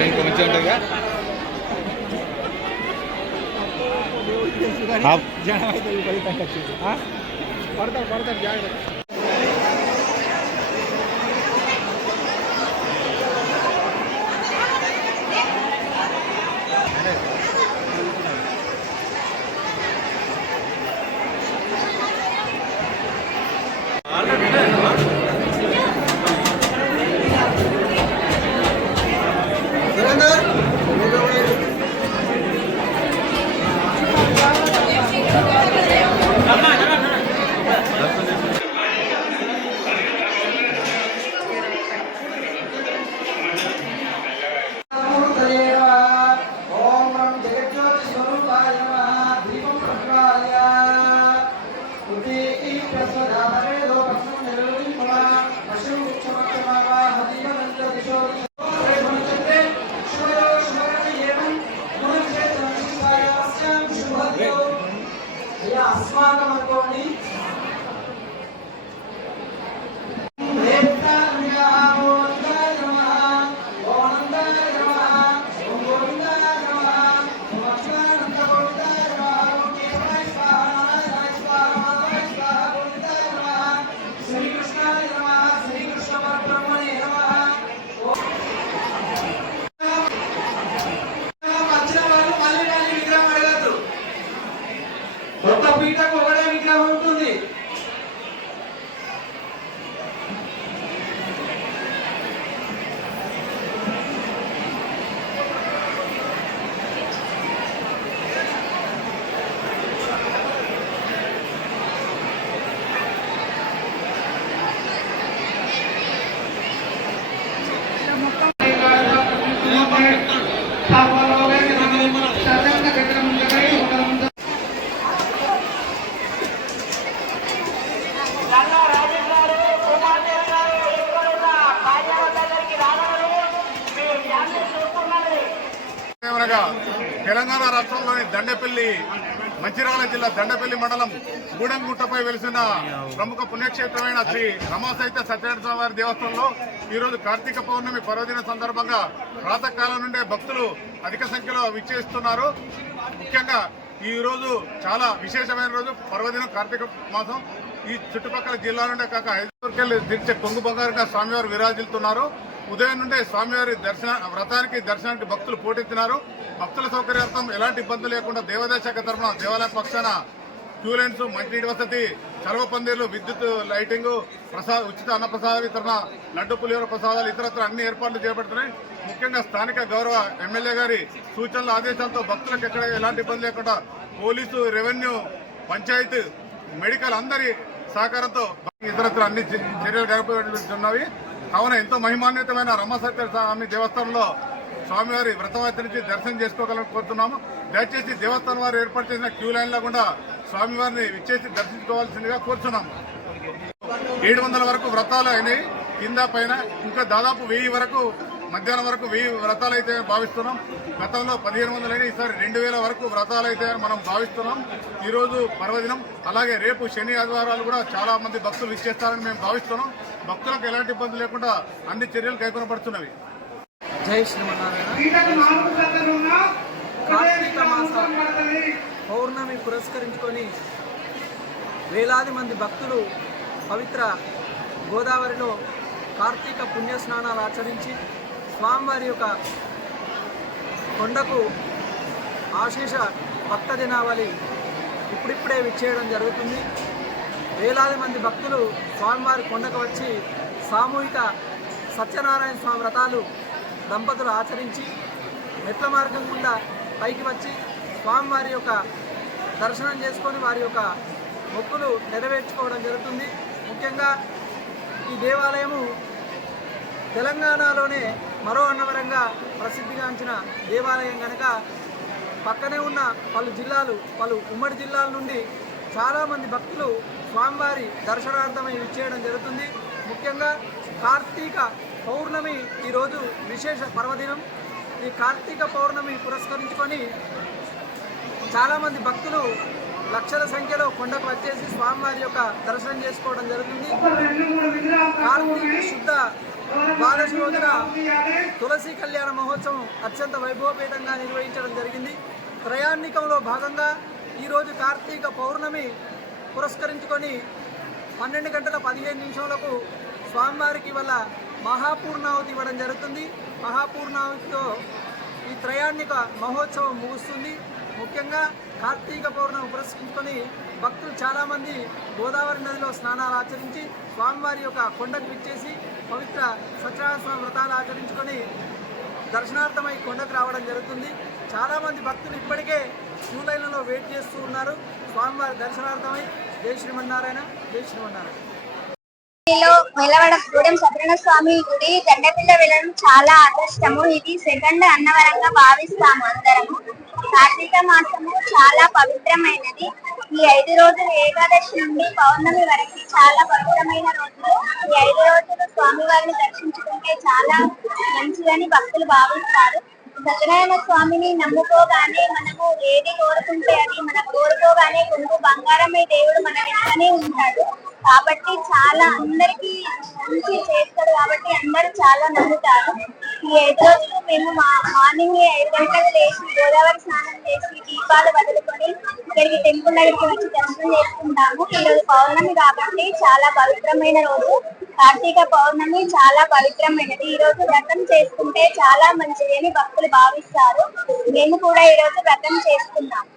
మంచిగా ఉంటుందిగా జనం అయితే విపరీతంగా వచ్చేది పడతారు జాగ్రత్త. తెలంగాణ రాష్ట్రంలోని దండేపల్లి మంచిర్యాల జిల్లా దండేపల్లి మండలం గూడెంగుట్టపై వెలిసిన ప్రముఖ పుణ్యక్షేత్రమైన శ్రీ రమాసహిత సత్యనారాయణ స్వామి వారి దేవస్థానంలో ఈరోజు కార్తీక పౌర్ణమి పర్వదిన సందర్భంగా ప్రాతకాలం నుండే భక్తులు అధిక సంఖ్యలో విచ్చేస్తున్నారు. ముఖ్యంగా ఈ రోజు చాలా విశేషమైన రోజు, పర్వదినం, కార్తీక మాసం. ఈ చుట్టుపక్కల జిల్లా నుండే కాక హైదరాబాద్కెళ్ళి దించే కొంగు బంగారుగా స్వామివారు విరాజిల్లుతున్నారు. ఉదయం నుండే స్వామివారి దర్శనానికి భక్తులు పోటెత్తినారు. భక్తుల సౌకర్యార్థం ఎలాంటి ఇబ్బందులు లేకుండా దేవాదాయ శాఖ తరఫున దేవాలయం పక్షాన క్యూ లైన్స్, మంచినీటి వసతి, చలవ పందిర్లు, విద్యుత్ లైటింగ్, ఉచిత అన్నప్రసాద వితరణ, లడ్డు పులిహోర ప్రసాదాలు, ఇతరత్ర అన్ని ఏర్పాట్లు చేపడుతున్నాయి. ముఖ్యంగా స్థానిక గౌరవ ఎమ్మెల్యే గారి సూచనల ఆదేశాలతో భక్తులకు ఎక్కడ ఎలాంటి ఇబ్బంది లేకుండా పోలీసు, రెవెన్యూ, పంచాయతీ, మెడికల్ అందరి సహకారంతో ఇతరత్ర అన్ని చర్యలు జరుపుతున్నవి. కావున ఎంతో మహిమాన్వితమైన రమాసత్య స్వామి దేవస్థానంలో స్వామివారి వ్రతవాతి దర్శనం చేసుకోగలని కోరుతున్నాము. దయచేసి దేవస్థానం వారు ఏర్పాటు చేసిన క్యూ లైన్ లేకుండా స్వామివారిని విచ్చేసి దర్శించుకోవాల్సిందిగా కోరుతున్నాము. 700 వరకు వ్రతాలు అయినాయి కింద పైన, ఇంకా దాదాపు 1000 వరకు మధ్యాహ్నం వరకు 1000 వ్రతాలు అయితే భావిస్తున్నాం. గతంలో 1500 అయినా, ఈసారి 2000 వరకు వ్రతాలు అయితే మనం భావిస్తున్నాం. ఈరోజు పర్వదినం, అలాగే రేపు శని ఆదివారాలు కూడా చాలా మంది భక్తులు ఇచ్చేస్తారని మేము భావిస్తున్నాం. భక్తులకు ఎలాంటి ఇబ్బంది లేకుండా అన్ని చర్యలు కైకొనబడుతున్నవి. జై శ్రీమన్నారాయణ. కార్తీక మాస పౌర్ణమి పురస్కరించుకొని వేలాది మంది భక్తులు పవిత్ర గోదావరిలో కార్తీక పుణ్యస్నానాలు ఆచరించి స్వామివారి యొక్క కొండకు ఆశీష భక్త జనావళి ఇప్పుడిప్పుడే విచ్చేయడం జరుగుతుంది. వేలాది మంది భక్తులు స్వామివారి కొండకు వచ్చి సామూహిక సత్యనారాయణ స్వామి వ్రతాలు దంపతులు ఆచరించి మెట్ల మార్గం గుండా పైకి వచ్చి స్వామివారి యొక్క దర్శనం చేసుకొని వారి యొక్క మొక్కులు నెరవేర్చుకోవడం జరుగుతుంది. ముఖ్యంగా ఈ దేవాలయము తెలంగాణలోనే మరో అన్నవరంగా ప్రసిద్ధిగాంచిన దేవాలయం కనుక పక్కనే ఉన్న పలు ఉమ్మడి జిల్లాల నుండి చాలామంది భక్తులు స్వామివారి దర్శనార్థమై విచ్చేయడం జరుగుతుంది. ముఖ్యంగా కార్తీక పౌర్ణమి ఈరోజు విశేష పర్వదినం. ఈ కార్తీక పౌర్ణమి పురస్కరించుకొని చాలామంది భక్తులు లక్షల సంఖ్యలో కొండకు వచ్చేసి స్వామివారి యొక్క దర్శనం చేసుకోవడం జరుగుతుంది. కార్తీక శుద్ధ ద్వాదశి రోజున తులసి కళ్యాణ మహోత్సవం అత్యంత వైభవపేతంగా నిర్వహించడం జరిగింది. త్రయాణికంలో భాగంగా ఈరోజు కార్తీక పౌర్ణమి పురస్కరించుకొని 12 గంటల 15 నిమిషాలకు స్వామివారికి వల్ల మహాపూర్ణాహుతి ఇవ్వడం జరుగుతుంది. మహాపూర్ణాహుతితో ఈ త్రయాణిక మహోత్సవం ముగుస్తుంది. ముఖ్యంగా కార్తీక పౌర్ణమి పురస్కరించుకొని భక్తులు చాలామంది గోదావరి నదిలో స్నానాలు ఆచరించి స్వామివారి యొక్క కొండకు విచ్చేసి పవిత్ర సత్యనారాయణ వ్రతాలు ఆచరించుకొని దర్శనార్థమై కొండకు రావడం జరుగుతుంది. చాలామంది భక్తులు ఇప్పటికే క్యూ లైన్లలో వెయిట్ చేస్తూ ఉన్నారు స్వామివారి దర్శనార్థమై. జై శ్రీమన్నారాయణ, జై శ్రీమన్నారాయణ. వెలవడ గూడెం సత్యనారాయణ స్వామి గుడి దండపిల్ల వెళ్ళడం చాలా అదృష్టము. ఇది సెకండ్ అన్నవరంగా భావిస్తాము అందరము. కార్తీక మాసము చాలా పవిత్రమైనది. ఈ 5 రోజులు ఏకాదశి నుండి పౌర్ణమి వరకు చాలా పవిత్రమైన రోజులు. ఈ 5 రోజులు స్వామివారిని దర్శించుకుంటే చాలా మంచిదని భక్తులు భావిస్తారు. సత్యనారాయణ స్వామిని నమ్ముకోగానే మనము ఏది కోరుకుంటే అది మనం కోరుకోగానే కొంచెం బంగారమే దేవుడు మన వెంటనే ఉంటాడు. కాబట్టి చాలా అందరికీ మంచి చేస్తాడు కాబట్టి అందరూ చాలా నమ్ముతారు. ఈ 5 రోజులు మేము మార్నింగ్ 5 గంటలకు లేచి గోదావరి స్నానం చేసి దీపాలు వదులుకొని ఇక్కడికి టెంపుల్ దగ్గరికి వచ్చి దర్శనం చేసుకుంటాము. ఈరోజు పౌర్ణమి కాబట్టి చాలా పవిత్రమైన రోజు. కార్తీక పౌర్ణమి చాలా పవిత్రమైనది. ఈ రోజు వ్రతం చేసుకుంటే చాలా మంచిది అని భక్తులు భావిస్తారు. మేము కూడా ఈ రోజు వ్రతం చేసుకున్నాము.